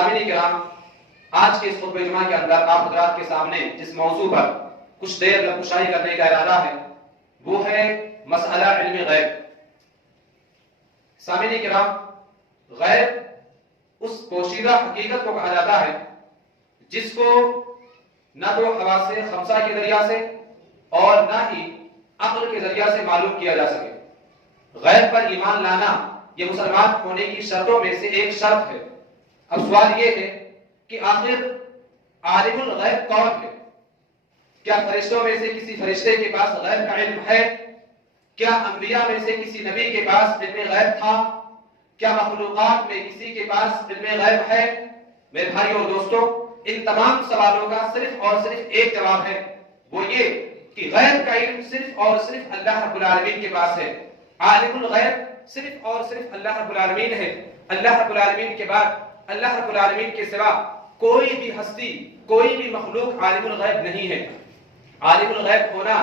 سامعین کرام، آج کے اس خطبہ جمعہ کے اندر آپ حضرات کے سامنے جس موضوع پر کچھ دیر لبکشائی کرنے کا ارادہ ہے وہ ہے مسئلہ علم غیب۔ سامعین کرام، غیب اس پوشیدہ حقیقت کو کہا جاتا ہے جس کو نہ تو حواس خمسہ کے ذریعہ سے اور نہ ہی عقل کے ذریعہ سے معلوم کیا جا سکے۔ غیب پر ایمان لانا یہ مسلمان ہونے کی شرطوں میں سے ایک شرط ہے۔ اب سوال یہ ہے کہ آخر عالم الغیب کون ہے؟ کیا فرشتوں میں سے کسی فرشتے کے پاس غیب کا علم ہے؟ کیا انبیاء میں سے کسی نبی کے پاس علم غیب تھا؟ کیا مخلوقات میں کسی کے پاس علم غیب ہے؟ میرے بھائیو اور دوستو، ان تمام سوالوں کا صرف اور صرف ایک جواب ہے، وہ یہ کہ غیب کا علم صرف اور صرف اللہ رب العالمین کے پاس ہے۔ عالم الغیب صرف اور صرف اللہ رب العالمین ہے۔ اللہ رب العالمین کے بعد، اللہ رب العالمین کے سوا کوئی بھی ہستی، کوئی بھی مخلوق عالم الغیب نہیں ہے۔ عالم الغیب ہونا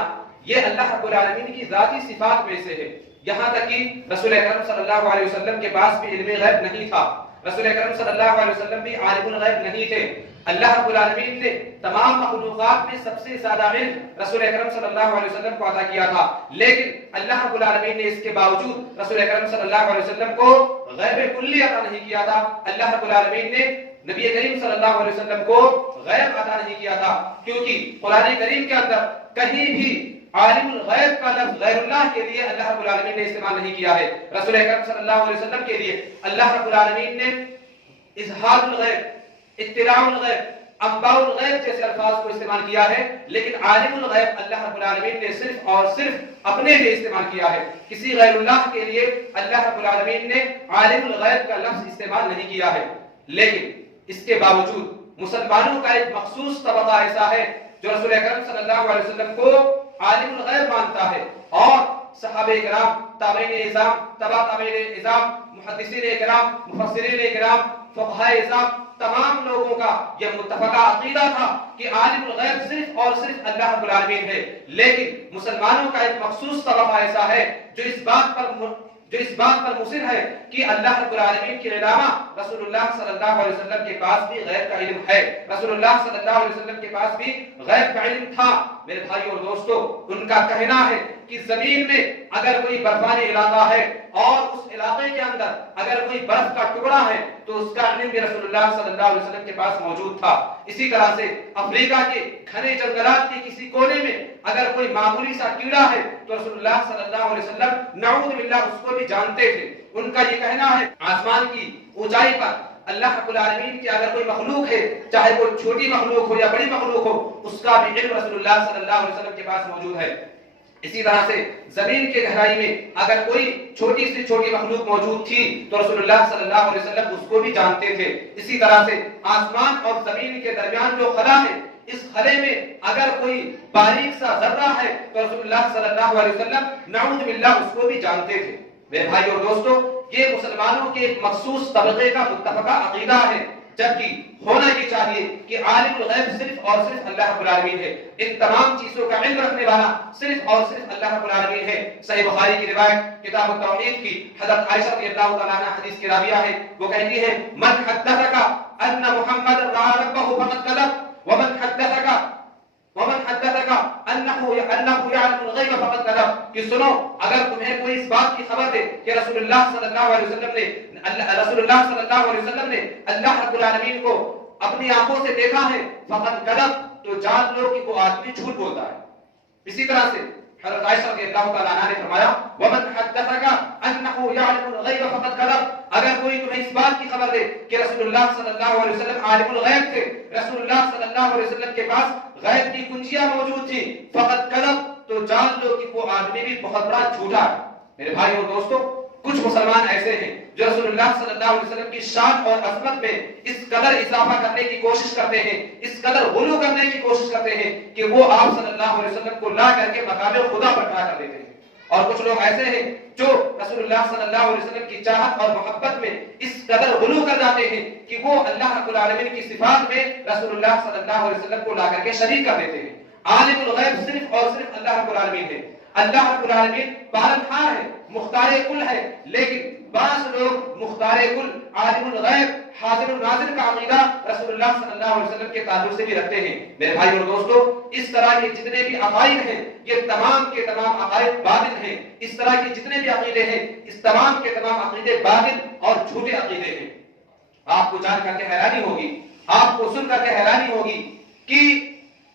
یہ اللہ رب العالمین کی ذاتی صفات میں سے ہے۔ یہاں تک کہ رسول اکرم صلی اللہ علیہ وسلم کے پاس بھی علم غیب نہیں تھا۔ رسول اکرم صلی اللہ علیہ وسلم بھی عالم الغیب نہیں تھے۔ اللہ رب العالمین نے تمام مخلوقات میں سب سے زیادہ علم رسول اکرم صلی اللہ علیہ وسلم کو عطا کیا تھا، لیکن اللہ رب العالمین نے اس کے باوجود رسول اکرم صلی اللہ علیہ وسلم کو غیب کلی عطا نہیں کیا تھا۔ اللہ رب العالمین نے نبی کریم صلی اللہ علیہ وسلم کو غیب عطا نہیں کیا تھا، کیونکہ قرآن کریم کے اندر کہیں بھی عالم الغیب کا لفظ غیر اللہ کے لیے اللہ رب العالمین نے استعمال نہیں کیا ہے۔ رسول اکرم صلی اللہ علیہ وسلم کے لیے اللہ رب العالمین نے اظہار الغیب، اطلاع الغیب، انباء الغیب جیسے الفاظ کو استعمال کیا ہے، لیکن عالم الغیب اللہ رب العالمین نے صرف اور صرف اپنے لیے استعمال کیا ہے۔ کسی غیر اللہ کے لیے اللہ رب العالمین نے عالم الغیب کا لفظ استعمال نہیں کیا ہے۔ لیکن اس کے باوجود مسلمانوں کا ایک مخصوص طبقہ ایسا ہے جو رسول اکرم صلی اللہ علیہ وسلم کو عالم الغیب مانتا ہے، اور صحابہ کرام، تابعین اعظام، تبع تابعین اعظام، محدثین کرام، مفسرین کرام، فقہاء اعظام، تمام لوگوں کا یہ متفقہ عقیدہ تھا کہ عالم الغیب صرف اور صرف اللہ رب العالمین ہے۔ لیکن مسلمانوں کا ایک مخصوص طبقہ ایسا ہے جو اس بات پر مصر ہے کہ اللہ رب العالمین کے علاوہ رسول اللہ صلی اللہ علیہ وسلم کے پاس بھی غیب کا علم ہے، رسول اللہ صلی اللہ علیہ وسلم کے پاس بھی غیب کا علم تھا۔ میرے بھائیو اور دوستو، ان کا کہنا ہے کہ زمین میں اگر کوئی برفانی علاقہ ہے اور اس علاقے کے اندر اگر کوئی برف کا ٹکڑا ہے تو اس کا علم بھی رسول اللہ صلی اللہ علیہ وسلم کے پاس موجود تھا۔ اسی طرح سے افریقہ کے گھنے جنگلات کے کسی کونے میں اگر کوئی معمولی سا کیڑا ہے تو رسول اللہ صلی اللہ علیہ وسلم نعوذ باللہ اس کو بھی جانتے تھے۔ ان کا یہ کہنا ہے آسمان کی اونچائی پر اللہ رب العالمین کی اگر کوئی مخلوق ہے، چاہے وہ چھوٹی مخلوق ہو یا بڑی مخلوق ہو، اس کا بھی علم رسول اللہ صلی اللہ علیہ وسلم کے پاس موجود ہے۔ اسی طرح سے زمین کے گہرائی میں اگر کوئی چھوٹی سے چھوٹی مخلوق موجود تھی تو رسول اللہ صلی اللہ علیہ وسلم اس کو بھی جانتے تھے۔ اسی طرح سے آسمان اور زمین کے درمیان جو خلا ہے، اس خلے میں اگر کوئی باریک سا ذرہ ہے تو رسول اللہ صلی اللہ علیہ وسلم نعوذ باللہ اس کو بھی جانتے تھے۔ میرے بھائی اور دوستو، یہ مسلمانوں کے ایک مخصوص طبقے کا متفقہ عقیدہ ہے، جبکہ ہونا یہ چاہیے کہ عالم الغیب صرف اور صرف اللہ رب العالمین ہے۔ ان تمام چیزوں کا علم رکھنے والا صرف اور صرف اللہ رب العالمین ہے۔ صحیح بخاری کی روایت کتاب التوحید کی حضرت عائشہ رضی اللہ تعالیٰ عنہ حدیث کی راویہ ہے، وہ کہتی ہے من حدثک ان محمد رأى ربه فقد كذب ومن حدثك انه يعلم الغیب فقد كذب، کہ سنو اگر تمہیں کوئی اس بات کی خبر ہے کہ رسول اللہ صلی اللہ علیہ وسلم نے اللہ رب العالمین کو اپنی آنکھوں سے دیکھا ہے فقد كذب، تو جان لو کہ وہ آدمی جھوٹ بولتا ہے۔ اسی طرح سے حضرت عائشہ رضی اللہ تعالیٰ عنہ نے فرمایا ومن حدثك انه يعلم الغیب فقد كذب، اگر کوئی تمہیں اس بات کی خبر دے کہ رسول اللہ صلی اللہ علیہ وسلم عالم الغیب تھے، رسول اللہ صلی اللہ علیہ وسلم کے پاس غیب کی کنجیاں موجود تھی، فقد كذب، تو جان لو کہ وہ آدمی بھی بہت بڑا جھوٹا ہے۔ میرے بھائیو اور دوستو، کچھ مسلمان ایسے ہیں جو رسول اللہ صلی اللہ علیہ وسلم کی شان اور عظمت میں اس قدر اضافہ کرنے کی کوشش کرتے ہیں، اس قدر غلو کرنے کی کوشش کرتے ہیں کہ وہ آپ صلی اللہ علیہ وسلم کو لا کر کے مقام خدا پر کھڑا کر دیتے ہیں۔ اور کچھ لوگ ایسے ہیں جو رسول اللہ صلی اللہ علیہ وسلم کی چاہت اور محبت میں اس قدر غلو کر جاتے ہیں کہ وہ اللہ رب العالمین کی صفات میں رسول اللہ صلی اللہ علیہ وسلم کو لا کر کے شریک کر دیتے ہیں۔ عالم الغیب صرف اور صرف اللہ رب العالمین ہے۔ اللہ رب العالمین پالنہار ہے، مختار کل ہے، لیکن بعض لوگ مختار کل، عالم الغیب، حاضر و ناظر کا عقیدہ رسول اللہ صلی اللہ علیہ وسلم کے تعلق سے بھی رکھتے ہیں۔ میرے بھائی اور دوستو، اس طرح کے جتنے بھی عقائد ہیں یہ تمام کے تمام عقائد باطل ہیں۔ اس طرح کے جتنے بھی عقیدے ہیں اس تمام کے تمام عقیدے باطل اور جھوٹے عقیدے ہیں۔ آپ کو جان کر کے حیرانی ہوگی، آپ کو سن کر کے حیرانی ہوگی کہ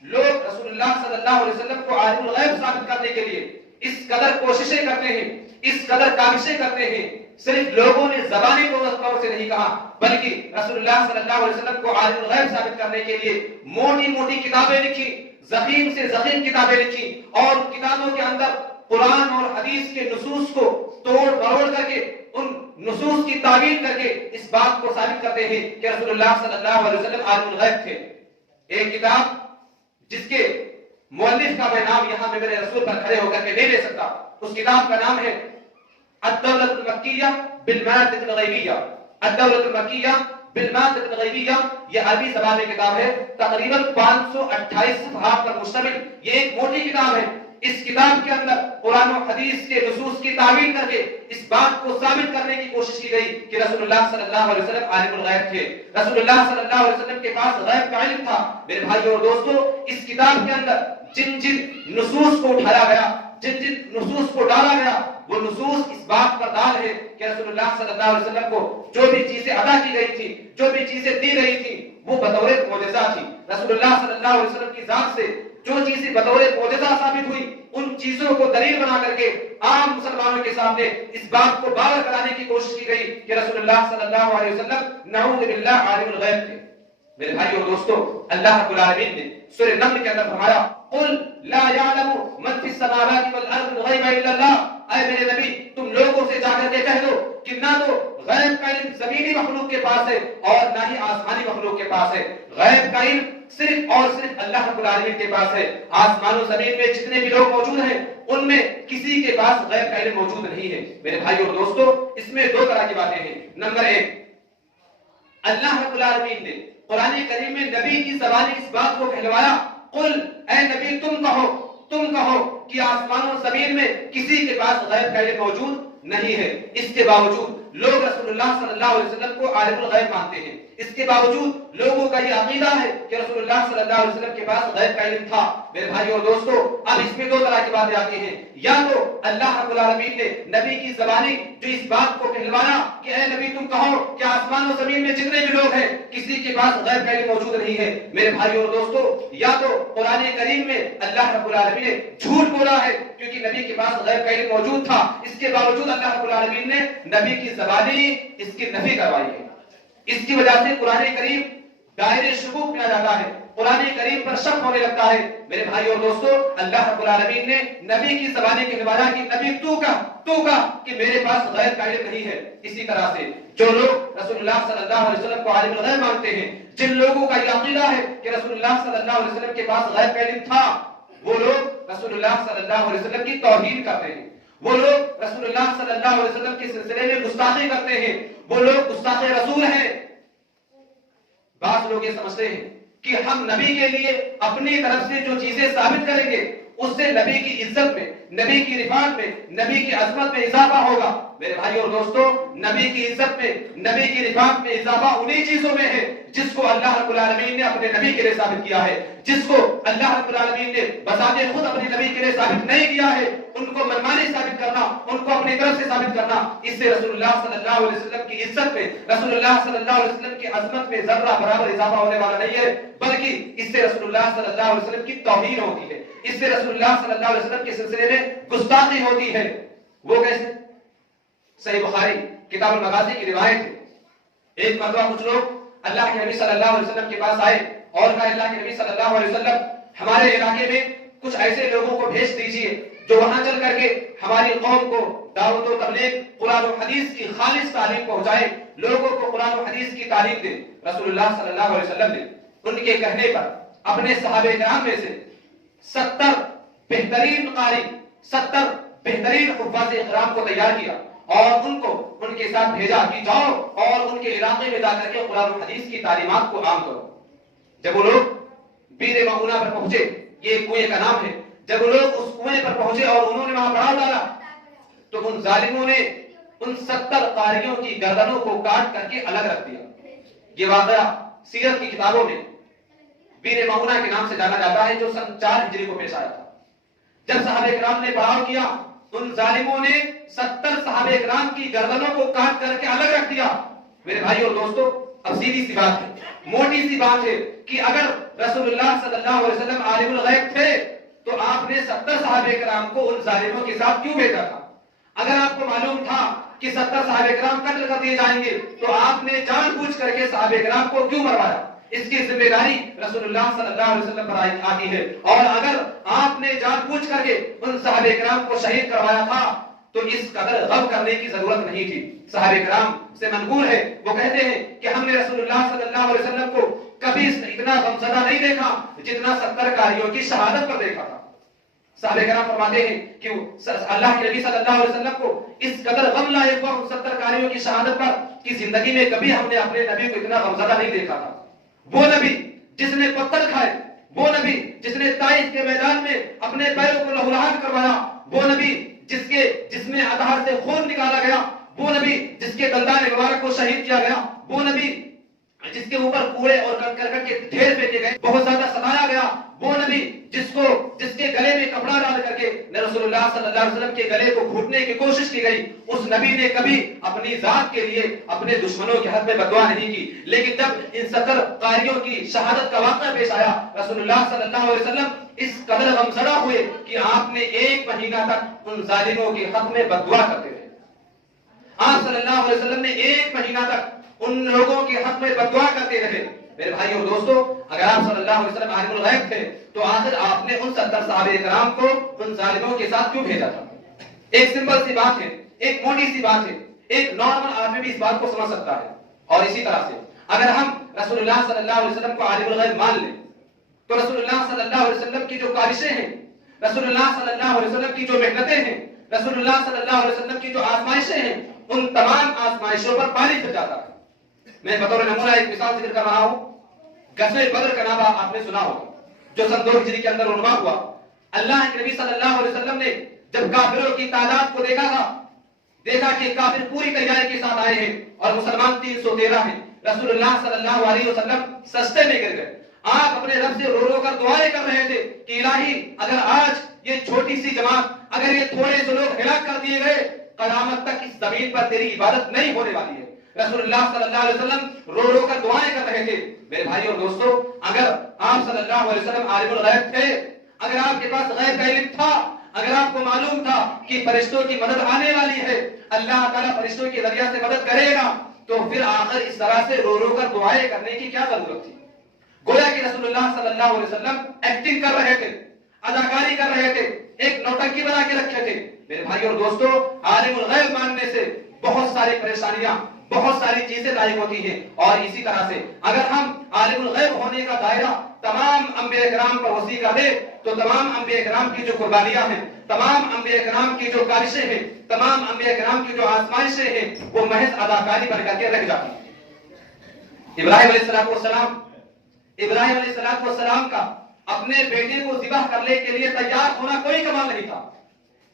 لوگ رسول اللہ صلی اللہ علیہ وسلم کو عالم الغیب ثابت کرنے کے لیے اس قدر کوششیں کرتے ہیں، اس قدر کاوشیں کرتے ہیں۔ صرف لوگوں نے زبانی طور سے نہیں کہا بلکہ رسول اللہ صلی اللہ علیہ وسلم کو عالم الغیب ثابت کرنے کے لیے موٹی موٹی کتابیں لکھی، ضخیم سے ضخیم کتابیں لکھی، اور کتابوں کے اندر قرآن اور حدیث کے نصوص کو توڑ مروڑ کر کے ان نصوص کی تعویل کر کے اس بات کو ثابت کرتے ہیں کہ رسول اللہ صلی اللہ علیہ وسلم عالم الغیب تھے۔ ایک کتاب جس کے مؤلف کا میں نام یہاں میں میرے رسول پر کھڑے ہو کر کے نہیں لے سکتا، اس کتاب کا نام ہے الدولة المکیہ بالمادة الغیبیہ۔ الدولة المکیہ بالمادة الغیبیہ، یہ عربی زبان میں کتاب ہے، تقریباً 528 صفحات پر مشتمل یہ ایک موٹی کتاب ہے۔ اس کتاب کے اندر قرآن و حدیث کے نصوص کی تعویل کر کے اس بات کو ثابت کرنے کی کوشش کی گئی کہ رسول اللہ صلی اللہ علیہ وسلم عالم الغیب تھے، رسول اللہ صلی اللہ علیہ وسلم کے پاس غیب کا علم تھا۔ میرے بھائیو اور دوستو، اس کتاب کے اندر جن جن نصوص کو اٹھایا گیا، جن جن نصوص کو ڈالا گیا، وہ نصوص اس بات پر دال ہے کہ رسول اللہ صلی اللہ علیہ وسلم کو جو بھی چیزیں عطا کی گئی تھی، جو بھی چیزیں دی گئی تھی، وہ بطور معجزہ تھی۔ رسول اللہ صلی اللہ علیہ وسلم کی ذات سے جو چیزیں بطور معجزہ ثابت ہوئی، ان چیزوں کو دلیل بنا کر کے عام مسلمانوں کے سامنے اس بات کو باور کرانے کی کوشش کی گئی کہ رسول اللہ صلی اللہ علیہ وسلم نعوذ باللہ عالم الغیب تھے۔ میرے بھائی اور دوستو، اللہ رب العالمین نے سورہ نمل کے اندر فرمایا قل لا يعلم من في السماوات والارض الغیب الا اللہ۔ اے میرے نبی، تم لوگوں سے جا کر کے کہہ دو کہ نہ تو غیب کا علم زمینی مخلوق کے پاس ہے اور نہ ہی آسمانی مخلوق کے پاس ہے۔ غیب کا علم صرف اور صرف اللہ رب العالمین کے پاس ہے۔ آسمان و زمین میں جتنے بھی لوگ موجود ہیں ان میں کسی کے پاس غیب کا علم موجود نہیں ہے۔ میرے بھائی اور دوستو، اس میں دو طرح کی باتیں ہیں۔ نمبر ایک، اللہ رب العالمین نے قرآن کریم میں نبی کی زبانی اس بات کو کہلوایا قل، اے نبی تم کہو کہ آسمان و زمین میں کسی کے پاس غیب کا علم موجود نہیں ہے۔ اس کے باوجود لوگ رسول اللہ صلی اللہ علیہ وسلم کو عالم الغیب مانتے ہیں۔ اس کے باوجود لوگوں کا یہ عقیدہ ہے کہ رسول اللہ صلی اللہ علیہ وسلم کے پاس غیب کا علم تھا۔ میرے بھائیو اور دوستو، اب اس میں دو طرح کی باتیں آتی ہیں۔ یا تو اللہ رب العالمین نے نبی کی زبانی جو اس بات کو کہلوایا کہ اے نبی تم کہو کہ آسمان و زمین میں جتنے بھی لوگ ہیں کسی کے پاس غیب کا علم موجود نہیں ہے۔ میرے بھائیو اور دوستو، یا تو قرآن کریم میں اللہ رب العالمین نے جھوٹ بولا ہے کیونکہ نبی کے پاس غیب کا علم موجود تھا، اس کے باوجود اللہ رب العالمین نے نبی کی زبانی اس کی نفی کروائی ہے۔ اس کی وجہ سے قرآن کریم دائرے شکوک میں آ جاتا ہے، قرآن کریم پر شک ہونے لگتا ہے۔ میرے بھائی اور دوستو، اللہ رب العالمین نے نبی کی زبانی کہلوایا کہ نبی تو کا کہ میرے پاس غیب کا علم نہیں ہے۔ اسی طرح سے جو لوگ رسول اللہ صلی اللہ علیہ وسلم کو عالم الغیب مانتے ہیں، جن لوگوں کا یہ عقیدہ ہے کہ رسول اللہ صلی اللہ علیہ وسلم کے پاس غیب کا علم تھا، وہ لوگ رسول اللہ صلی اللہ علیہ وسلم کی توہین کرتے ہیں، وہ لوگ رسول اللہ صلی اللہ علیہ وسلم کے سلسلے میں گستاخی کرتے ہیں، وہ لوگ گستاخ رسول ہیں۔ بعض لوگ یہ سمجھتے ہیں کہ ہم نبی کے لیے اپنی طرف سے جو چیزیں ثابت کریں گے اس سے نبی کی عزت میں، نبی کی رفعت میں، نبی کی عظمت میں اضافہ ہوگا۔ میرے بھائی اور دوستو، نبی کی عزت میں، نبی کی رفعت میں اضافہ انہی چیزوں میں ہے جس کو اللہ رب العالمین نے اپنے نبی کے لیے ثابت کیا ہے، جس کو اللہ رب العالمین نے بذات خود اپنے نبی کے لیے ثابت نہیں کیا ہے۔ ان کو منمانی ثابت کرنا، ان کو اپنی طرف سے ثابت کرنا، اس سے رسول اللہ صلی اللہ علیہ وسلم کی عزت میں، رسول اللہ صلی اللہ علیہ وسلم کی عظمت میں ذرہ برابر اضافہ ہونے والا نہیں ہے، بلکہ اس سے رسول اللہ صلی اللہ علیہ وسلم کی توہین ہوتی ہے، اس سے رسول اللہ صلی اللہ علیہ وسلم کے سلسلے میں گستاخی ہوتی ہے۔ وہ کیسے؟ صحیح بخاری کتاب المغازی کی روایت ہے، ایک مرتبہ کچھ لوگ اللہ کے نبی صلی اللہ علیہ وسلم کے پاس آئے اور کہا اللہ کے نبی صلی اللہ علیہ وسلم ہمارے علاقے میں کچھ ایسے لوگوں کو بھیج دیجئے جو وہاں چل کر کے ہماری قوم کو دعوت و تبلیغ، قرآن و حدیث کی خالص تعلیم پہنچائے، لوگوں کو قرآن و حدیث کی تعلیم دے۔ رسول اللہ صلی اللہ علیہ وسلم نے ان کے کہنے پر اپنے صحابہ کرام میں سے 70 بہترین قاری، 70 بہترین حفاظ اکرام کو تیار کیا اور ان کو ان کے ساتھ بھیجا کہ جاؤ اور ان کے علاقے میں جا کر کے قرآن و حدیث کی تعلیمات کو عام کرو۔ جب وہ لوگ بیر معونہ پر پہنچے، یہ کنویں کا نام ہے، جب وہ لوگ اس کنویں پر پہنچے اور انہوں نے وہاں پڑاؤ ڈالا تو ان ظالموں نے ان 70 قاریوں کی گردنوں کو کاٹ کر کے الگ رکھ دیا۔ یہ واقعہ سیرت کی کتابوں میں بیر معونہ کے نام سے جانا جاتا ہے، جو سن 4 ہجری کو پیش آیا تھا۔ جب صحابہ کرام نے پڑاؤ کیا، ان ظالموں نے 70 صحابہ کرام کی گردنوں کو کاٹ کر کے الگ رکھ دیا۔ میرے بھائی اور دوستو، اب سیدھی سی بات ہے، موٹی سی بات ہے کہ اگر رسول اللہ صلی اللہ علیہ وسلم عالم الغیب تھے تو آپ نے 70 صحابہ کرام کو ان ظالموں کے ساتھ کیوں بھیجا تھا؟ اگر آپ کو معلوم تھا کہ 70 صحابہ کرام قتل کر دیے جائیں گے تو آپ نے جان بوجھ کر کے صحابہ کرام کو کیوں مروایا؟ اس کی ذمہ داری رسول اللہ صلی اللہ علیہ وسلم پر آتی ہے۔ اور اگر آپ نے جان بوجھ کر کے ان صحابہ کرام کو شہید کروایا تھا تو اس قدر غم کرنے کی ضرورت نہیں تھی۔ صحابہ کرام سے منقول ہے، وہ کہتے ہیں کہ ہم نے رسول اللہ صلی اللہ علیہ وسلم کو کبھی اتنا غمزدہ نہیں دیکھا جتنا 70 قاریوں کی شہادت پر دیکھا تھا۔ صحابہ کرام فرماتے ہیں کہ اللہ کے نبی صلی اللہ علیہ وسلم کو اس قدر غم لاحق ہوا ان 70 قاریوں کی شہادت پر کہ زندگی میں کبھی ہم نے اپنے نبی کو اتنا غمزدہ نہیں دیکھا تھا۔ وہ نبی جس نے پتھر کھائے، وہ نبی جس نے طائف کے میدان میں اپنے پیروں کو لہولہان کروایا، وہ نبی جس میں آدھار سے خون نکالا گیا، وہ نبی جس کے دندان مبارک کو شہید کیا گیا، وہ نبی جس کے اوپر کوڑے اور کرکٹ کے ڈھیر پھینکے گئے، بہت زیادہ ستایا گیا، وہ نبی جس کے گلے میں کپڑا ڈال کر کے رسول اللہ صلی اللہ علیہ وسلم کے گلے کو گھونٹنے کی کوشش کی گئی، اس نبی نے کبھی اپنی ذات کے لیے اپنے دشمنوں کے حق میں بددعا نہیں کی۔ لیکن جب ان 70 قاریوں کی شہادت کا واقعہ پیش آیا، رسول اللہ صلی اللہ علیہ وسلم اس قدر غمزدہ ہوئے کہ آپ نے 1 مہینہ تک ان ظالموں کے حق میں بددعا کرتے رہے۔ آپ صلی اللہ علیہ وسلم نے 1 مہینہ تک ان لوگوں کے حق میں بددعا کرتے رہے۔ میرے بھائی اور دوستو، اگر آپ صلی اللہ علیہ وسلم عالم الغیب تھے تو آخر آپ نے ان 70 صحابہ کرام کو ان ظالموں کے ساتھ کیوں بھیجا تھا؟ ایک سمپل سی بات ہے، ایک موٹی سی بات ہے، ایک نارمل آدمی بھی اس بات کو سمجھ سکتا ہے۔ اور اسی طرح سے اگر ہم رسول اللہ صلی اللہ علیہ وسلم کو عالم الغیب مان لیں تو رسول اللہ صلی اللہ علیہ وسلم کی جو کاوشیں ہیں، رسول اللہ صلی اللہ علیہ وسلم کی جو محنتیں ہیں، رسول اللہ صلی اللہ علیہ وسلم کی جو آزمائشیں ہیں، ان تمام آزمائشوں پر پانی پھر جاتا ہے۔ میں بطور نمونہ ایک مثال ذکر کر رہا ہوں۔ غزوہ بدر کا نام آپ نے سنا ہوگا، جو سن 2 ہجری کے اندر رونما ہوا۔ اللہ کے نبی صلی اللہ علیہ وسلم نے جب کافروں کی تعداد کو دیکھا کہ کافر پوری تیاری کے ساتھ آئے ہیں اور مسلمان 313 ہیں، رسول اللہ صلی اللہ علیہ وسلم سجدے میں گر گئے۔ آپ اپنے رب سے رو رو کر دعائیں کر رہے تھے کہ الہی، اگر آج یہ چھوٹی سی جماعت، اگر یہ تھوڑے سے لوگ ہلاک کر دیے گئے، قیامت تک اس زمین پر تیری عبادت نہیں ہونے والی ہے۔ رسول اللہ صلی اللہ علیہ وسلم رو رو کر دعائیں کر رہے تھے۔ میرے بھائی اور دوستو، اگر آپ صلی اللہ علیہ وسلم عالم الغیب تھے، اگر آپ کے پاس غیب کا علم تھا، اگر آپ کو معلوم تھا کہ فرشتوں کی مدد آنے والی ہے، اللہ تعالیٰ فرشتوں کے ذریعہ سے مدد کرے گا، تو پھر آخر اس طرح سے رو رو کر دعائیں کرنے کی کیا ضرورت تھی؟ گویا کہ رسول اللہ صلی اللہ علیہ وسلم ایکٹنگ کر رہے تھے، اداکاری کر رہے تھے، ایک نوٹنکی بنا کے رکھے تھے۔ میرے بھائی اور دوستو، عالم الغیب ماننے سے بہت ساری پریشانیاں، بہت ساری چیزیں لاحق ہوتی ہیں۔ اور اسی طرح سے اگر ہم عالم الغیب ہونے کا دائرہ تمام انبیاء کرام پر وسیع کر دیں تو تمام انبیاء کرام کی جو قربانیاں ہیں، تمام انبیاء کرام کی جو کاوشیں ہیں، تمام انبیاء کرام کی جو آزمائشیں ہیں، وہ محض اداکاری بن کر کے رہ جاتی ہیں۔ ابراہیم علیہ السلام کا اپنے بیٹے کو ذبح کرنے کے لیے تیار ہونا کوئی کمال نہیں تھا۔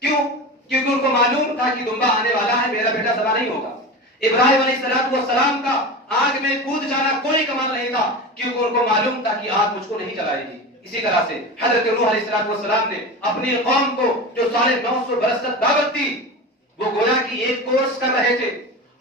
کیوں؟ کیونکہ ان کو معلوم تھا کہ دمبا آنے والا ہے، میرا بیٹا ذبح نہیں ہوگا۔ ابراہیم علیہ السلام کا آگ میں کود جانا کوئی کمال نہیں تھا، کیونکہ ان کو معلوم تھا کہ آگ مجھ کو نہیں جلائے گی۔ اسی طرح سے حضرت نوح علیہ السلام نے اپنی قوم کو جو 950 برس تک دعوت دی، وہ گویا کی ایک کورس کر رہے تھے،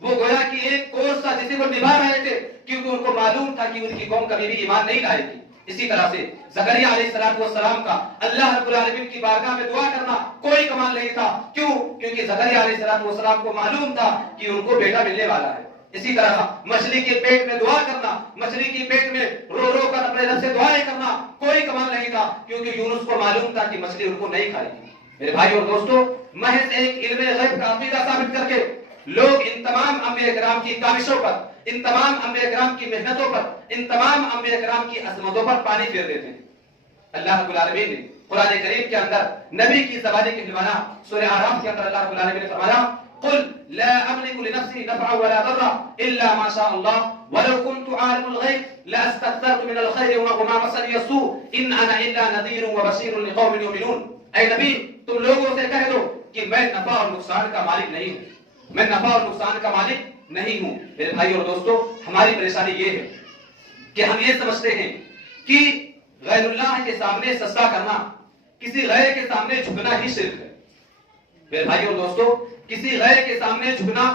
وہ گویا کی ایک کورس تھا جسے وہ نبھا رہے تھے، کیونکہ ان کو معلوم تھا کہ ان کی قوم کبھی بھی ایمان نہیں لائے گی۔ اسی طرح سے زکریا علیہ السلام کا اللہ رب العالمین کی بارگاہ میں دعا کرنا کوئی کمال نہیں تھا۔ کیوں؟ کیونکہ زکریا علیہ السلام کو معلوم تھا کہ ان کو بیٹا ملنے والا ہے۔ اسی طرح مچھلی کے پیٹ میں دعا کرنا، مچھلی کے پیٹ میں رو رو کر اپنے رب سے دعائیں کرنا کوئی کمال نہیں تھا، کیونکہ یونس کو معلوم تھا کہ مچھلی ان کو نہیں کھائے گی۔ میرے بھائی اور دوستو، محض ایک علم غیب کا عقیدہ ثابت کر کے لوگ ان تمام انبیاء کرام کی کاوشوں پر، ان تمام انبیاء کرام کی محنتوں پر، ان تمام انبیاء کرام کی عظمتوں پر پانی پھیر دیتے ہیں۔ اللہ رب العالمین نے قرآن کریم کے اندر نبی کی زبانی کے نمانا سورہ اعراف کے اندر اللہ رب العالمین نے فرمایا قل لا املك لنفسي نفعا ولا ضرا الا ما شاء الله ولو كنت عالم الغيب لاستكثرت من الخير وما مسني السوء ان انا الا نذير وبشير لقوم يؤمنون۔ اے نبی، تم لوگوں سے کہہ دو کہ میں نفع اور نقصان کا مالک نہیں ہوں، میں نفع اور نقصان کا مالک نہیں ہوں۔ میرے بھائی اور دوستو، ہماری پریشانی یہ ہے کہ ہم یہ سمجھتے ہیں کہ غیر اللہ کے سامنے سجدہ کرنا، کسی غیر کے سامنے جھکنا ہی شرک ہے۔ میرے بھائی اور دوستو، کسی غیر کے سامنے جھکنا،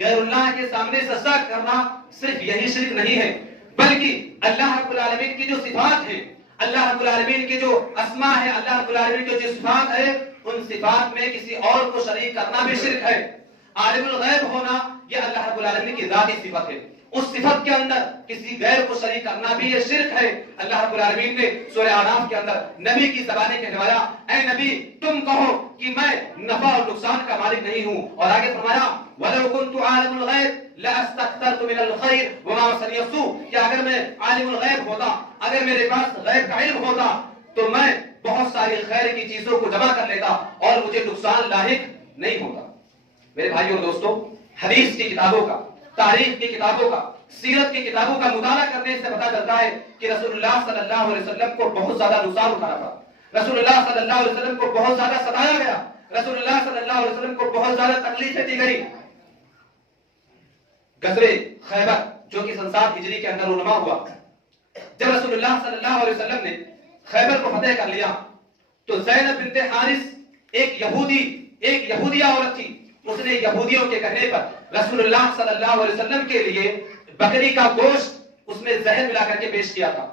غیر اللہ کے سامنے سجدہ کرنا صرف یہی شرک نہیں ہے، بلکہ اللہ رب العالمین کی جو صفات ہیں، اللہ رب العالمین کے جو اسماء ہے، اللہ رب العالمین کے جو صفات ہے، ان صفات میں کسی اور کو شریک کرنا بھی شرک ہے۔ عالم الغیب ہونا یہ اللہ رب العالمین کی ذاتی صفت ہے، اس صفت کے اندر کسی غیر کو شریک کرنا بھی یہ شرک ہے۔ اللہ رب العالمین نے سورہ اعراف کے اندر نبی کی زبانیں کہلوایا، اے نبی تم کہو کہ میں نفع اور نقصان کا مالک نہیں ہوں، اور آگے فرمایا وَلَوْ كُنْتُ عَالِمُ الْغَيْبِ لَأَسْتَكْثَرْتُ مِنَ الْخَيْرِ وَمَا مَسَّنِيَ السُّوءُ، کہ اگر میں عالم الغیب ہوتا، اگر میرے پاس غیب کا علم ہوتا تو میں بہت ساری خیر کی چیزوں کو جمع کر لیتا اور مجھے نقصان لاحق نہیں ہوتا۔ میرے بھائیو اور دوستو، حدیث کی کتابوں کا، تاریخ کی کتابوں کا، سیرت کی کتابوں کا مطالعہ کرنے سے پتہ چلتا ہے کہ رسول اللہ صلی اللہ علیہ وسلم کو بہت زیادہ نقصان اٹھانا پڑا، رسول اللہ صلی اللہ علیہ وسلم کو بہت زیادہ ستایا گیا، رسول اللہ صلی اللہ علیہ وسلم کو بہت زیادہ تکلیفیں دی گئی۔ غزوہ خیبر جو کہ سن 7 ہجری کے اندر رونما ہوا، جب رسول اللہ صلی اللہ علیہ وسلم نے خیبر کو فتح کر لیا تو زینب بنت حارث ایک یہودیہ عورت تھی، اس نے یہودیوں کے کہنے پر رسول اللہ صلی اللہ علیہ وسلم کے لیے بکری کا گوشت اس میں زہر ملا کر کے پیش کیا تھا۔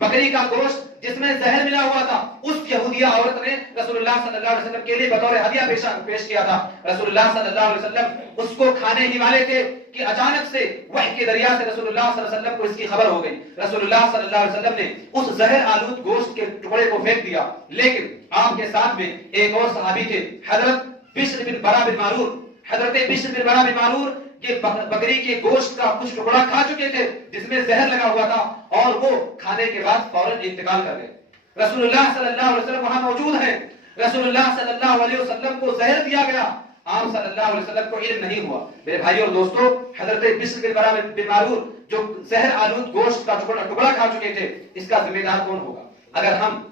بکری کا گوشت جس میں زہر ملا ہوا تھا، اس یہودیہ عورت نے رسول اللہ صلی اللہ علیہ وسلم کے لیے بطور ہدیہ پیش کیا تھا۔ رسول اللہ صلی اللہ علیہ وسلم اس کو کھانے ہی والے تھے کہ اچانک سے وحی کے ذریعہ سے رسول اللہ صلی اللہ علیہ وسلم کو اس کی خبر ہو گئی۔ رسول اللہ صلی اللہ علیہ وسلم نے اس زہر آلود گوشت کے ٹکڑے کو پھینک دیا، لیکن آپ کے ساتھ میں ایک اور صحابی تھے، حضرت بشر بن برا بن معرور۔ حضرت بشر بن برا بن معرور یہ بکری کے گوشت کا کچھ ٹکڑا کھا چکے تھے جس میں زہر لگا ہوا تھا، اور وہ کھانے کے بعد فوراً انتقال کر گئے۔ رسول اللہ صلی اللہ علیہ وسلم وہاں موجود ہیں، رسول اللہ صلی اللہ علیہ وسلم کو زہر دیا گیا، آپ صلی اللہ علیہ وسلم کو علم نہیں ہوا۔ میرے بھائی اور دوستو، حضرت بشر بن برا بن معرور جو زہر آلود گوشت کا ٹکڑا کھا چکے تھے، اس کا ذمہ دار کون ہوگا؟ اگر ہم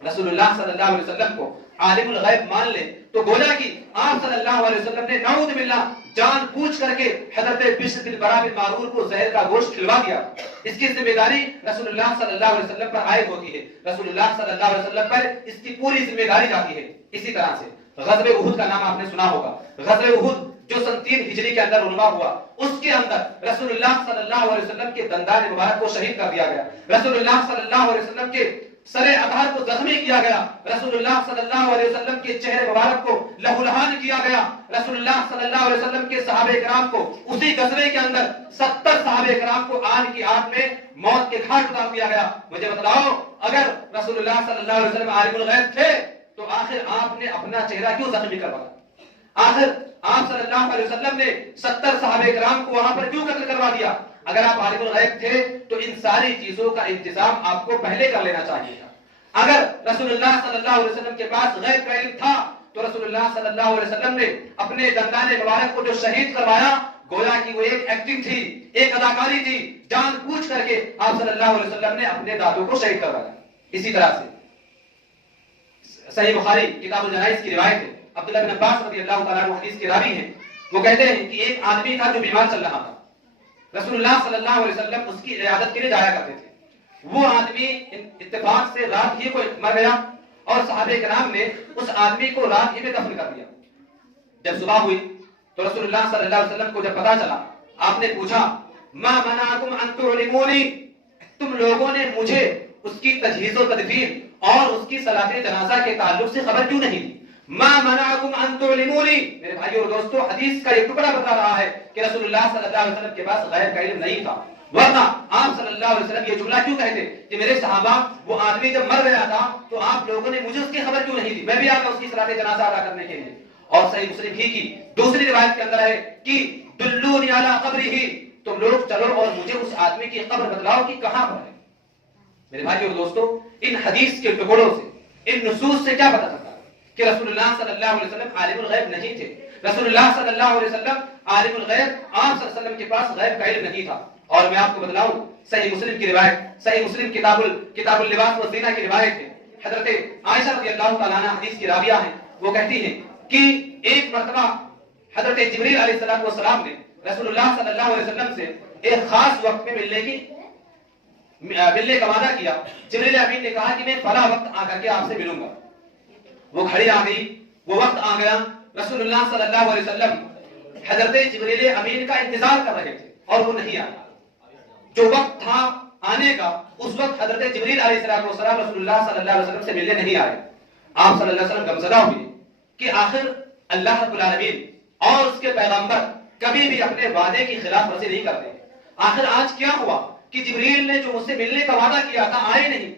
رسول اللہ صلی اللہ علیہ وسلم کو عالم الغیب مان لیں تو گویا کہ آپ صلی اللہ علیہ وسلم نے نعوذ باللہ جان بوجھ کر کے حضرت بشر بن برا بن معرور کو زہر کا گوشت کھلوا دیا۔ اس کی ذمہ داری رسول اللہ صلی اللہ علیہ وسلم پر عائد ہوتی ہے، رسول اللہ صلی اللہ علیہ وسلم پر اس کی پوری ذمہ داری جاتی ہے۔ اسی طرح سے غزوہ احد کا نام آپ نے سنا ہوگا، غزوہ احد جو سن 3 ہجری کے اندر رونما ہوا، اس کے اندر رسول اللہ صلی اللہ علیہ وسلم کے دندان مبارک کو شہید کر دیا گیا، رسول اللہ صلی اللہ علیہ وسلم کے سر اطہار کو زخمی کیا گیا، رسول اللہ صلی اللہ علیہ وسلم کے چہرے مبارک کو لہو لہان کیا گیا، رسول اللہ صلی اللہ علیہ وسلم کے صحابہ کرام کو اسی غزوے کے اندر 70 صحابہ کرام کو آن کی آگ میں موت کے گھاٹ اتار دیا گیا۔ مجھے بتلاؤ، اگر رسول اللہ صلی اللہ علیہ وسلم عالم الغیب تھے تو آخر آپ نے اپنا چہرہ کیوں زخمی کروایا؟ آخر آپ صلی اللہ علیہ وسلم نے 70 صحابہ کرام کو وہاں پر کیوں قتل کروا دیا؟ اگر آپ عالم الغیب تھے تو ان ساری چیزوں کا انتظام آپ کو پہلے کر لینا چاہیے تھا۔ اگر رسول اللہ صلی اللہ علیہ وسلم کے پاس غیب کا علم تھا تو رسول اللہ صلی اللہ علیہ وسلم نے اپنے دندان مبارک کو جو شہید کروایا، گویا کہ وہ ایک ایکٹنگ تھی، ایک اداکاری تھی، جان بوجھ کر کے آپ صلی اللہ علیہ وسلم نے اپنے دادوں کو شہید کروایا۔ اسی طرح سے صحیح بخاری کتاب الجنائز کی روایت ہے، عبداللہ بن عباس رضی اللہ تعالیٰ عنہ حدیث کے راوی ہیں، وہ کہتے ہیں کہ ایک آدمی تھا جو بیمار چل رہا تھا، رسول اللہ صلی اللہ علیہ وسلم اس کی عیادت کے لیے جایا کرتے تھے۔ وہ آدمی اتفاق سے رات ہی کو مر گیا اور صحابہ کرام نے اس آدمی کو رات ہی میں دفن کر دیا۔ جب صبح ہوئی تو رسول اللہ صلی اللہ علیہ وسلم کو جب پتا چلا، آپ نے پوچھا ما منعکم ان تعلمونی، تم لوگوں نے مجھے اس کی تجہیز و تدفین اور اس کی صلاۃ جنازہ کے تعلق سے خبر کیوں نہیں دی؟ ما منعکم ان تعلمونی، میرے بھائیو اور دوستو، حدیث کا یہ ٹکڑا بتا رہا ہے کہ رسول اللہ صلی اللہ علیہ وسلم کے پاس غیب کا علم نہیں تھا، ورنہ آپ صلی اللہ علیہ وسلم یہ جملہ کیوں کہتے کہ میرے صحابہ وہ آدمی جب مر گیا تھا تو آپ لوگوں نے مجھے اس کی خبر کیوں نہیں دی، میں بھی آتا اس کی صلاۃ جنازہ ادا کرنے کے لیے۔ اور صحیح مسلم ہی کی دوسری روایت کے اندر ہے کہ دلونی علی قبرہ، تم لوگ چلو اور مجھے اس آدمی کی قبر بتلاؤ کہ کہاں پر ہے۔ میرے بھائیو اور دوستو، ان حدیث کے ٹکڑوں سے، ان نصوص سے کیا پتہ چلتا ہے کہ رسول اللہ صلی اللہ علیہ وسلم عالم الغیب نہیں تھے، رسول اللہ صلی اللہ علیہ وسلم عالم الغیب، آپ صلی اللہ علیہ وسلم کے پاس غیب کا علم نہیں تھا۔ اور میں آپ کو بتلاؤں، صحیح مسلم کی روایت، صحیح مسلم کتاب اللباس والزینہ کی روایت ہے، حضرت عائشہ رضی اللہ تعالیٰ عنہ حدیث کی راویہ ہیں، وہ کہتی ہیں کہ ایک مرتبہ حضرت جبریل علیہ السلام نے رسول اللہ صلی اللہ علیہ وسلم سے ایک خاص وقت میں ملنے کا وعدہ کیا. جبریل امین نے کہا کہ میں فلاں وقت آ کر کے آپ سے ملوں گا. وہ گھڑی آ گئی, وہ وقت آ گیا. رسول اللہ صلی اللہ علیہ وسلم حضرت جبریل امین کا انتظار کر رہے تھے اور وہ نہیں آیا. جو وقت تھا آنے کا, اس وقت حضرت جبریل علیہ السلام رسول اللہ صلی اللہ علیہ وسلم سے ملنے نہیں آئے. آپ صلی اللہ علیہ وسلم غمزدہ ہوئے کہ آخر اللہ رب العالمین اور اس کے پیغمبر کبھی بھی اپنے وعدے کی خلاف ورزی نہیں کرتے. آخر آج کیا ہوا کہ جبریل نے جو مجھ سے ملنے کا وعدہ کیا تھا آئے نہیں.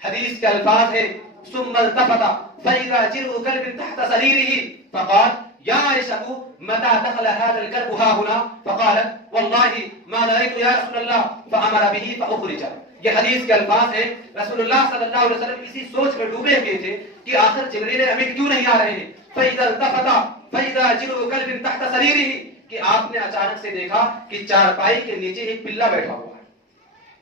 حدیث کے الفاظ ہے ثم التفت فإذا جرء كلب تحت سريره فقال يا عائشة متى دخل هذا الكلب ها هنا فقالت والله ما رأيت يا رسول الله فأمر به فأخرج. یہ حدیث کے الفاظ ہیں. رسول اللہ صلی اللہ علیہ وسلم اسی سوچ میں ڈوبے ہوئے تھے کہ آخر جبریل امین کیوں نہیں آ رہے ہیں. فإذا التفت فإذا جرء كلب تحت سريره کہ آپ نے اچانک سے دیکھا کہ چارپائی کے نیچے ایک پلہ بیٹھا ہوا ہے.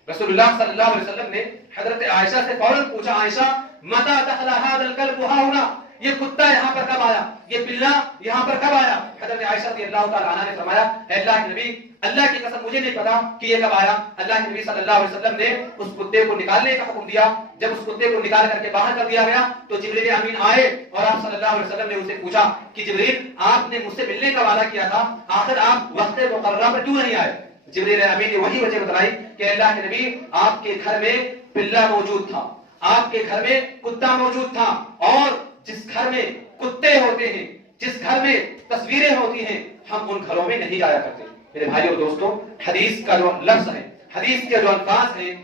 رسول اللہ صلی اللہ علیہ وسلم نے حضرت عائشہ سے فوراً پوچھا عائشہ متى دخل هذا الكلب ها هنا, یہ کتا یہاں پر کب آیا, یہ پلہ یہاں پر کب آیا. حضرت عائشہ رضی اللہ تعالی عنہا نے فرمایا اے اللہ کے نبی, اللہ کی قسم مجھے نہیں پتا کہ یہ کب آیا. اللہ کے نبی صلی اللہ علیہ وسلم نے اس کتے کو نکالنے کا حکم دیا. جب اس کتے کو نکال کر کے باہر کر دیا گیا تو جبریل امین آئے اور آپ صلی اللہ علیہ وسلم نے ان سے پوچھا کہ جبریل آپ نے مجھ سے ملنے کا وعدہ کیا تھا, آخر آپ وقت مقررہ پر کیوں نہیں آئے. جبریل امین نے وہی وجہ بتلائی کہ اللہ کے نبی آپ کے گھر میں پلہ موجود تھا, آپ کے گھر میں کتا موجود تھا, اور جس گھر میں کتے ہوتے ہیں, جس گھر میں تصویریں ہوتی ہیں, ہم ان گھروں میں نہیں جایا کرتے. میرے بھائیو اور دوستو, حدیث کا جو لفظ ہے, حدیث کے جو الفاظ ہیں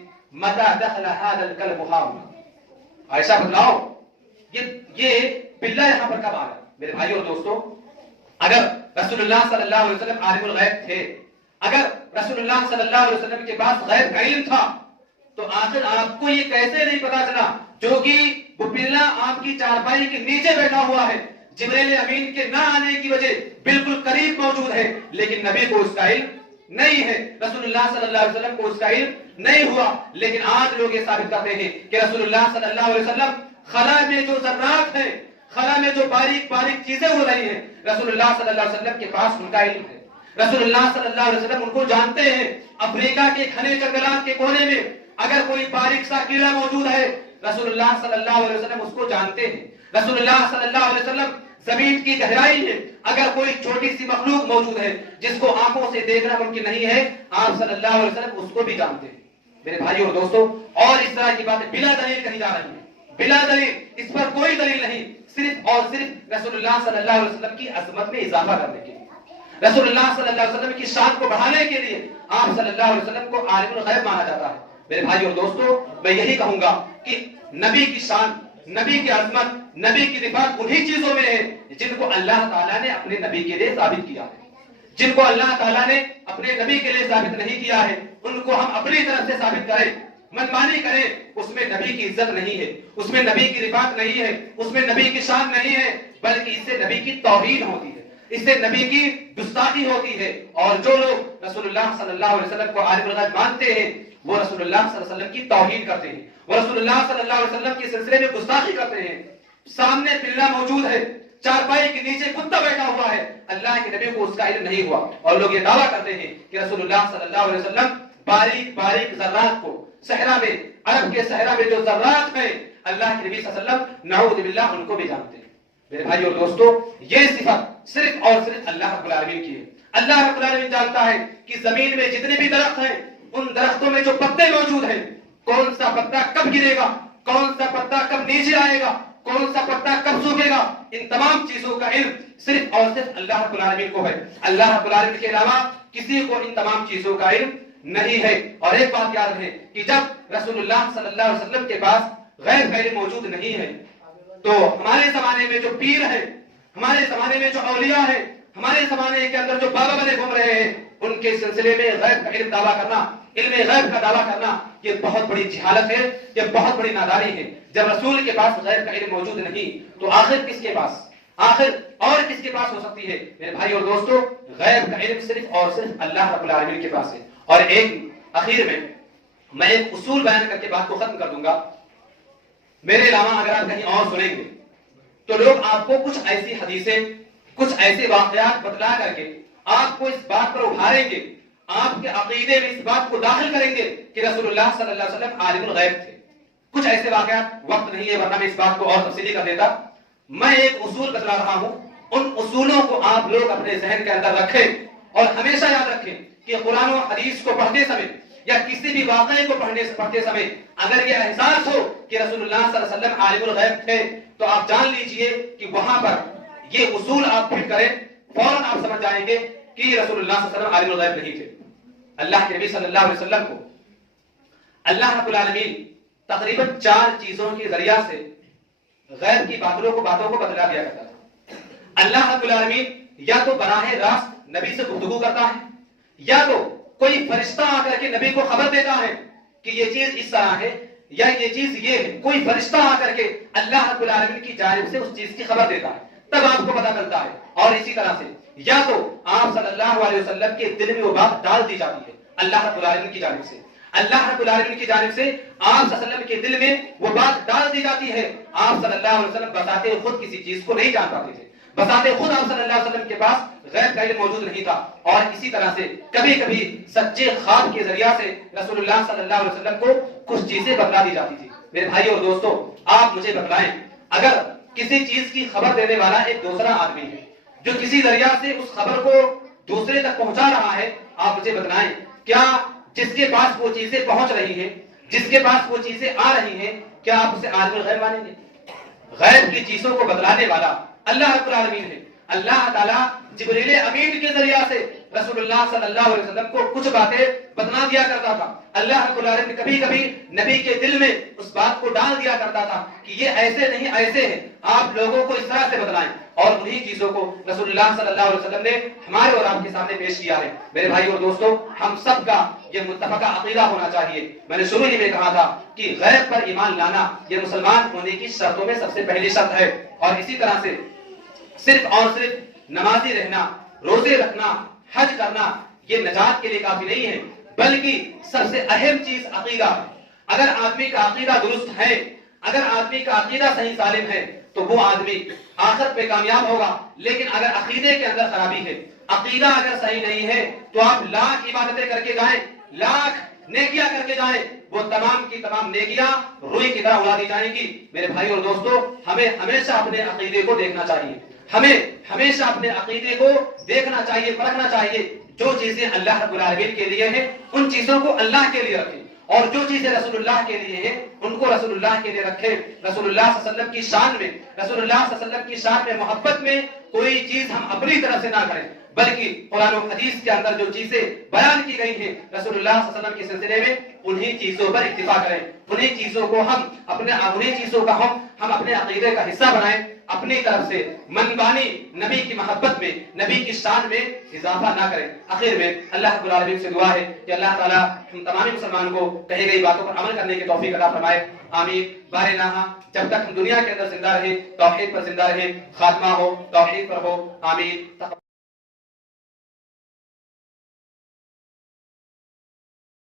متى دخل هذا الكلب ها هنا, عائشہ بتلاؤ یہ پلہ یہاں پر کب آیا. میرے بھائیو اور دوستو, اگر رسول اللہ صلی اللہ علیہ وسلم عالم الغیب تھے, اگر رسول اللہ صلی اللہ علیہ وسلم کے پاس غیب کا علم تھا, تو آخر آپ کو یہ کیسے نہیں پتا چلا جو کہ وہ پلہ آپ کی چارپائی کے نیچے بیٹھا ہوا ہے. جبریل امین کے نہ آنے کی وجہ بالکل قریب موجود ہے, لیکن نبی کو اس کا علم نہیں ہے, رسول اللہ صلی اللہ علیہ وسلم کو اس کا علم نہیں ہوا. لیکن آج لوگ یہ ثابت کرتے ہیں کہ رسول اللہ صلی اللہ علیہ وسلم خلا میں جو ذرات ہیں, خلا میں جو باریک باریک چیزیں ہو رہی ہیں, رسول اللہ صلی اللہ علیہ وسلم کے پاس ان کا علم ہے. رسول اللہ صلی اللہ علیہ وسلم ان کو جانتے ہیں. افریقہ کے گھنے جنگلات کے کونے میں اگر کوئی باریک سا کیڑا موجود ہے, رسول اللہ صلی اللہ علیہ وسلم اس کو جانتے ہیں. رسول اللہ صلی اللہ علیہ وسلم زمین کی گہرائی میں اگر کوئی چھوٹی سی مخلوق موجود ہے جس کو آنکھوں سے دیکھنا ممکن نہیں ہے, آپ صلی اللہ علیہ وسلم اس کو بھی جانتے ہیں. میرے بھائیو اور دوستو, اور اس طرح کی باتیں بلا دلیل کہی جا رہی ہیں, بلا دلیل, اس پر کوئی دلیل نہیں, صرف اور صرف رسول اللہ صلی اللہ علیہ وسلم کی عظمت میں اضافہ کرنے کے لیے, رسول اللہ صلی اللہ علیہ وسلم کی شان کو بڑھانے کے لیے آپ صلی اللہ علیہ وسلم کو عالم الغیب مانا جاتا ہے. میرے بھائیو اور دوستو, میں یہی کہوں گا کہ نبی کی شان, نبی کی عظمت, نبی کی رفعت انہی چیزوں میں ہے جن کو اللہ تعالیٰ نے اپنے نبی کے لیے ثابت کیا ہے. جن کو اللہ تعالیٰ نے اپنے نبی کے لیے ثابت نہیں کیا ہے, ان کو ہم اپنی طرف سے ثابت کریں, منمانی کریں, اس میں نبی کی عزت نہیں ہے, اس میں نبی کی رفعت نہیں ہے, اس میں نبی کی شان نہیں ہے, بلکہ اس سے نبی کی توہین ہوتی ہے, اس سے نبی کی گستاخی ہوتی ہے. اور جو لوگ رسول اللہ صلی اللہ علیہ وسلم کو عالم الغیب مانتے ہیں, وہ رسول اللہ صلی اللہ علیہ وسلم کی توہین کرتے ہیں, وہ رسول اللہ صلی اللہ علیہ وسلم کے سلسلے میں گستاخی کرتے ہیں. سامنے پلہ موجود ہے, چارپائی کے نیچے کتا بیٹھا ہوا ہے, اللہ کے نبی کو اس کا علم نہیں ہوا, اور لوگ یہ دعویٰ کرتے ہیں کہ رسول اللہ صلی اللہ علیہ وسلم باریک باریک ذرات کو صحرا میں, عرب کے صحرا میں جو ذرات ہیں, اللہ کے نبی صلی اللہ علیہ وسلم نعوذ باللہ ان کو بھی جانتے ہیں. میرے بھائیو اور دوستو, یہ صفت صرف اور صرف اللہ رب العالمین کی ہے. اللہ رب العالمین جانتا ہے کہ زمین میں جتنے بھی درخت ہیں, ان درختوں میں جو پتے موجود ہیں, کون سا پتا کب گرے گا, کون سا پتا کب نیچے آئے گا, کون سا پتا کب سوکھے گا, ان تمام چیزوں کا علم صرف اور صرف اللہ رب العالمین کو ہے. اللہ رب العالمین کے علاوہ کسی کو ان تمام چیزوں کا علم نہیں ہے. اور ایک بات یاد ہے کہ جب رسول اللہ صلی اللہ علیہ وسلم کے پاس غیب کا علم موجود نہیں ہے, تو ہمارے زمانے میں جو پیر ہیں, ہمارے زمانے میں جو اولیاء ہیں, ہمارے زمانے کے اندر جو بابا بنے گھوم رہے ہیں, ان کے سلسلے میں غیب کا علم دعویٰ کرنا, علم غیب کا دعویٰ کرنا, یہ بہت بڑی جہالت ہے, یہ بہت بڑی نادانی ہے. جب رسول کے پاس غیب کا علم موجود نہیں, تو آخر کس کے پاس, آخر اور کس کے پاس ہو سکتی ہے. میرے بھائی اور دوستو, غیب کا علم صرف اور صرف اللہ رب العالمین کے پاس ہے. اور ایک اخیر میں ایک اصول بیان کر کے بات کو ختم کر دوں گا. میرے علاوہ اگر آپ کہیں اور سنیں گے تو لوگ آپ کو کچھ ایسی حدیثیں, کچھ ایسے واقعات بتلا کر کے آپ کو اس بات پر ابھاریں گے، آپ کے عقیدے میں اس بات کو داخل کریں گے کہ رسول اللہ صلی اللہ علیہ وسلم عالم الغیب تھے۔ کچھ ایسے واقعات، وقت نہیں ہے ورنہ میں اس بات کو اور تفصیلی کر دیتا۔ میں ایک اصول بتلا رہا ہوں، ان اصولوں کو آپ لوگ اپنے ذہن کے اندر رکھیں اور ہمیشہ یاد رکھیں کہ قرآن و حدیث کو پڑھتے سمے یا کسی بھی واقعے کو پڑھتے سمے اگر یہ احساس ہو کہ رسول اللہ صلی اللہ علیہ وسلم عالم الغیب تھے تو آپ جان لیجئے کہ وہاں پر یہ اصول آپ پھر کریں، فوراً آپ سمجھ جائیں گے کہ رسول اللہ صلی اللہ علیہ وسلم عالم الغیب نہیں تھے۔ اللہ کے نبی صلی اللہ علیہ وسلم کو اللہ رب العالمین تقریباً 4 چیزوں کے ذریعہ سے غیب کی باتوں کو بتلا دیا کرتا تھا۔ اللہ رب العالمین یا تو براہ راست نبی سے گفتگو کرتا ہے، یا تو کوئی فرشتہ آ کر کے نبی کو خبر دیتا ہے کہ یہ چیز اس طرح ہے یا یہ چیز یہ ہے۔ کوئی فرشتہ آ کر کے اللہ رب العالمین کی جانب سے اس چیز کی خبر دیتا ہے، تب آپ کو پتہ چلتا ہے۔ اور اسی طرح سے یا تو آپ صلی اللہ علیہ وسلم کے دل میں وہ بات ڈال دی جاتی ہے اللہ رب العالمین کی جانب سے، اللہ رب العالمین کی جانب سے آپ صلی اللہ علیہ وسلم کے دل میں وہ بات ڈال دی جاتی ہے۔ آپ صلی اللہ علیہ وسلم بذات خود کسی چیز کو نہیں جان پاتے تھے، بذات خود آپ صلی اللہ علیہ وسلم کے پاس غیب کا علم موجود نہیں تھا۔ اور اسی طرح سے کبھی کبھی سچے خواب کے ذریعہ سے رسول اللہ صلی اللہ علیہ وسلم کو کچھ چیزیں بتلا دی جاتی تھی۔ میرے بھائی اور دوستو، آپ مجھے بتلائیں، اگر کسی چیز کی خبر دینے والا ایک دوسرا آدمی ہے جو کسی ذریعہ سے اس خبر کو دوسرے تک پہنچا رہا ہے، آپ مجھے بتلائیں کیا جس کے پاس وہ چیزیں پہنچ رہی ہیں، جس کے پاس وہ چیزیں آ رہی ہیں، کیا آپ اسے عالم الغیب مانیں گے؟ غیب کی چیزوں کو بتلانے والا اللہ رب العالمین ہے۔ اللہ تعالیٰ جبریل امین کے ذریعہ سے رسول اللہ صلی اللہ علیہ وسلم کو کچھ باتیں بتلا دیا کرتا تھا۔ اللہ رب العالمین کبھی کبھی نبی کے دل میں اس بات کو ڈال دیا کرتا تھا کہ یہ ایسے نہیں ایسے ہے، آپ لوگوں کو اس طرح سے بتلائیں۔ اور انہی چیزوں کو رسول اللہ صلی اللہ علیہ وسلم نے ہمارے اور آپ کے سامنے پیش کیا ہے۔ میرے بھائی اور دوستو، ہم سب کا یہ متفقہ عقیدہ ہونا چاہیے۔ میں نے شروع ہی میں کہا تھا کہ غیب پر ایمان لانا یہ مسلمان ہونے کی شرطوں میں سب سے پہلی شرط ہے۔ اور اسی طرح سے صرف اور صرف نمازی رہنا، روزے رکھنا، حج کرنا یہ نجات کے لیے کافی نہیں ہے، بلکہ سب سے اہم چیز عقیدہ ہے۔ اگر آدمی کا عقیدہ درست ہے، اگر آدمی کا عقیدہ صحیح سالم ہے تو وہ آدمی آخرت میں کامیاب ہوگا۔ لیکن اگر عقیدے کے اندر خرابی ہے، عقیدہ اگر صحیح نہیں ہے تو آپ لاکھ عبادتیں کر کے جائیں، لاکھ نیکیاں کر کے جائیں، وہ تمام کی تمام نیکیاں روئی کی طرح اڑا دی جائیں گی۔ میرے بھائی اور دوستو، ہمیں ہمیشہ اپنے عقیدے کو دیکھنا چاہیے، ہمیں ہمیشہ اپنے عقیدے کو دیکھنا چاہیے، پرکھنا چاہیے۔ جو چیزیں اللہ رب العالمین کے لیے ہیں ان چیزوں کو اللہ کے لیے رکھیں، اور جو چیزیں رسول اللہ کے لیے ہیں ان کو رسول اللہ کے لیے رکھیں۔ رسول اللہ صلی اللہ علیہ وسلم کی شان میں، رسول اللہ صلی اللہ علیہ وسلم کی شان میں محبت میں کوئی چیز ہم اپنی طرف سے نہ کریں، بلکہ قرآن و حدیث کے اندر جو چیزیں بیان کی گئی ہیں رسول اللہ صلی اللہ علیہ وسلم کے سلسلے میں، انہی چیزوں پر اکتفا کریں، انہی چیزوں کو ہم اپنے عقیدے کا حصہ بنائیں، اپنی طرف سے منبانی نبی کی محبت میں، نبی کی شان میں اضافہ نہ کریں۔ آخر میں اللہ رب العالمین سے دعا ہے کہ اللہ تعالیٰ ہم تمام مسلمان کو کہی گئی باتوں پر عمل کرنے کی توفیق عطا فرمائے، آمین۔ بارے نہا جب تک ہم دنیا کے اندر زندہ رہے توحید پر زندہ رہے، خاتمہ ہو توحید پر ہو، آمین۔